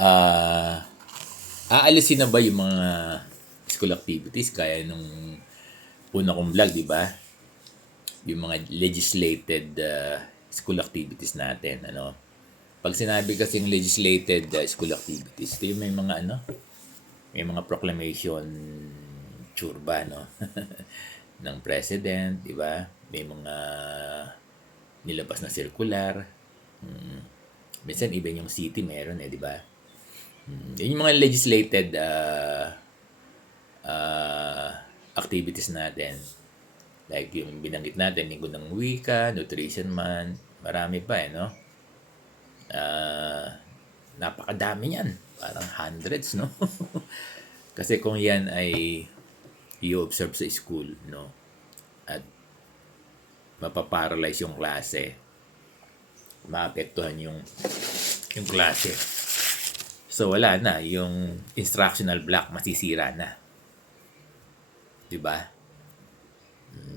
Ah, aalisin na ba yung mga school activities gaya nung una kong vlog, di ba? Yung mga legislated school activities natin, ano? Pag sinabi kasing legislated school activities, ito yung may mga ano, may mga proclamation tsurba, no? ng president, di ba? May mga nilabas na circular. Minsan even yung city meron di ba? Yun yung mga legislated activities natin. Like yung binanggit natin, Linggo ng Wika, Nutrition Month, marami pa no? Napakadami yan. Parang hundreds, no? Kasi kung yan ay i-observe sa school, no? At mapaparalyze yung klase, maapektuhan yung klase. So wala na, yung instructional block masisira na. 'Di ba?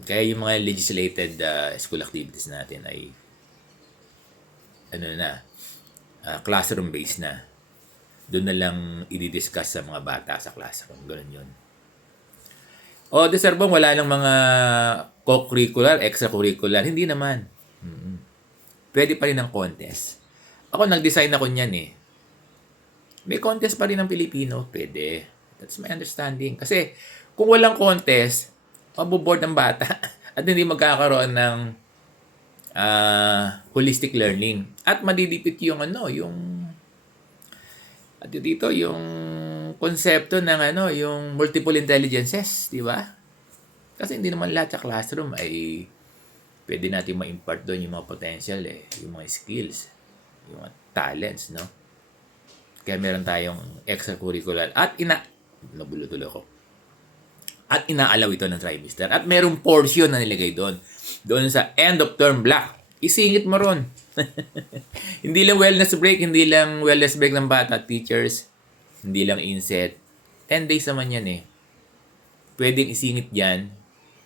Kaya yung mga legislated school activities natin ay ano na, classroom based na. Doon na lang i-discuss sa mga bata sa classroom. Ganun yun. O, Deserbong, wala lang mga co-curricular, extracurricular. Hindi naman. Pwede pa rin ng contest. Ako, nag-design ako niyan May contest pa rin ng Pilipino. Pwede. That's my understanding. Kasi, kung walang contest, maboboard ng bata at hindi magkakaroon ng holistic learning. At madidipit yung at dito yung konsepto ng yung multiple intelligences, di ba? Kasi hindi naman lahat sa classroom ay pwede natin ma-impart doon yung mga potential yung mga skills, yung mga talents, no? Kaya meron tayong extracurricular at nabulo-tulo ko. At inaalaw ito ng trimester. At merong portion na nilagay doon. Doon sa end of term block. Isingit mo ron. Hindi lang wellness break ng bata at teachers. Hindi lang inset. 10 days naman yan Pwedeng isingit dyan.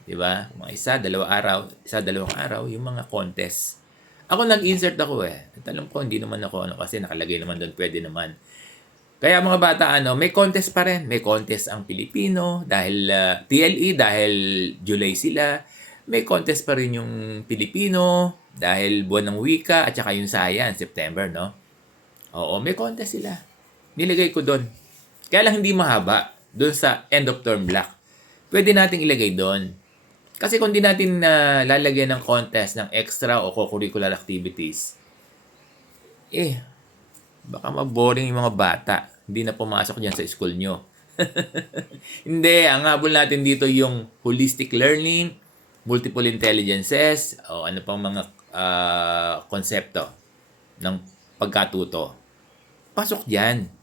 Diba? Mga dalawang araw, yung mga contest. Ako nag-insert ako At alam ko, hindi naman ako kasi nakalagay naman doon, pwede naman. Kaya mga bata, may contest pa rin. May contest ang Pilipino dahil TLE, dahil July sila. May contest pa rin yung Pilipino dahil buwan ng wika at saka yung science, September, no? Oo, may contest sila. Nilagay ko doon. Kaya lang hindi mahaba doon sa end of term block. Pwede nating ilagay doon. Kasi kung di natin lalagyan ng contest ng extra o co-curricular activities, baka maboring yung mga bata. Hindi na pumasok dyan sa school nyo. Hindi, ang habol natin dito yung holistic learning, multiple intelligences, o ano pang mga konsepto ng pagkatuto. Pasok dyan.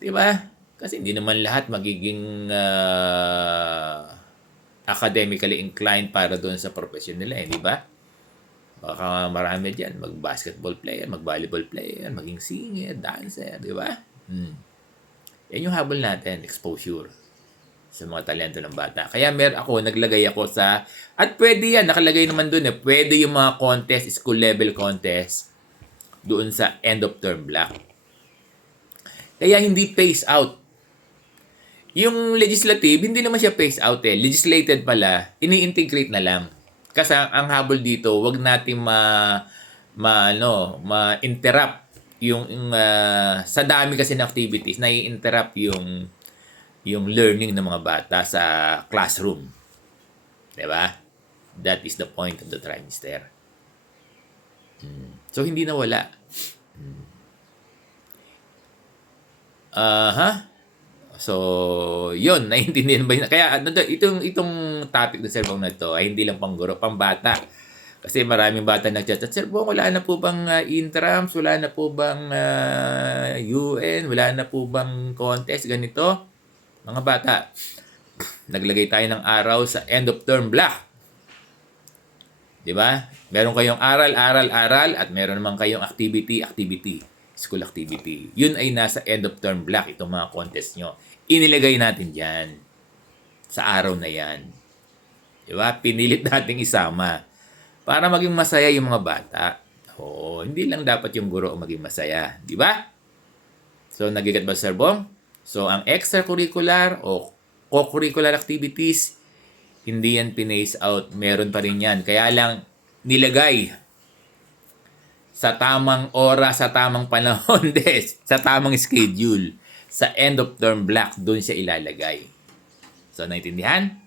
Diba? Kasi hindi naman lahat magiging academically inclined para doon sa profession nila di ba? Baka marami dyan, mag-basketball player, mag-volleyball player, maging singer, dancer, di ba? Yan yung habol natin, exposure sa mga talento ng bata. Kaya naglagay ako sa, at pwede yan, nakalagay naman doon pwede yung mga contest, school level contest, doon sa end of term block. Kaya hindi phase out. Yung legislative, hindi naman siya phase out Legislated pala, ini-integrate na lang. Kasi ang habol dito, wag nating ma-interrupt yung sa dami kasi ng activities, na-interrupt yung learning ng mga bata sa classroom. 'Di ba? That is the point of the trimester. So hindi nawala. So, yun, naiintindihan ba yun? Kaya itong topic ng Serbong na to ay hindi lang pangguro, pambata. Kasi maraming bata nag-chat, Serbong, wala na po bang intrams? Wala na po bang UN? Wala na po bang contest? Ganito. Mga bata, naglagay tayo ng araw sa end of term block. Diba? Meron kayong aral, at meron naman kayong activity. School activity. Yun ay nasa end of term block, itong mga contest nyo. Inilagay natin dyan sa araw na yan. Diba? Pinilit nating isama para maging masaya yung mga bata. Oo, hindi lang dapat yung guro maging masaya. Diba? So, nagigat ba, Sir Bong? So, ang extracurricular o co-curricular activities, hindi yan pinace out. Meron pa rin yan. Kaya lang, nilagay sa tamang oras, sa tamang panahon, sa tamang schedule. Sa end of term block, doon siya ilalagay. So, naintindihan?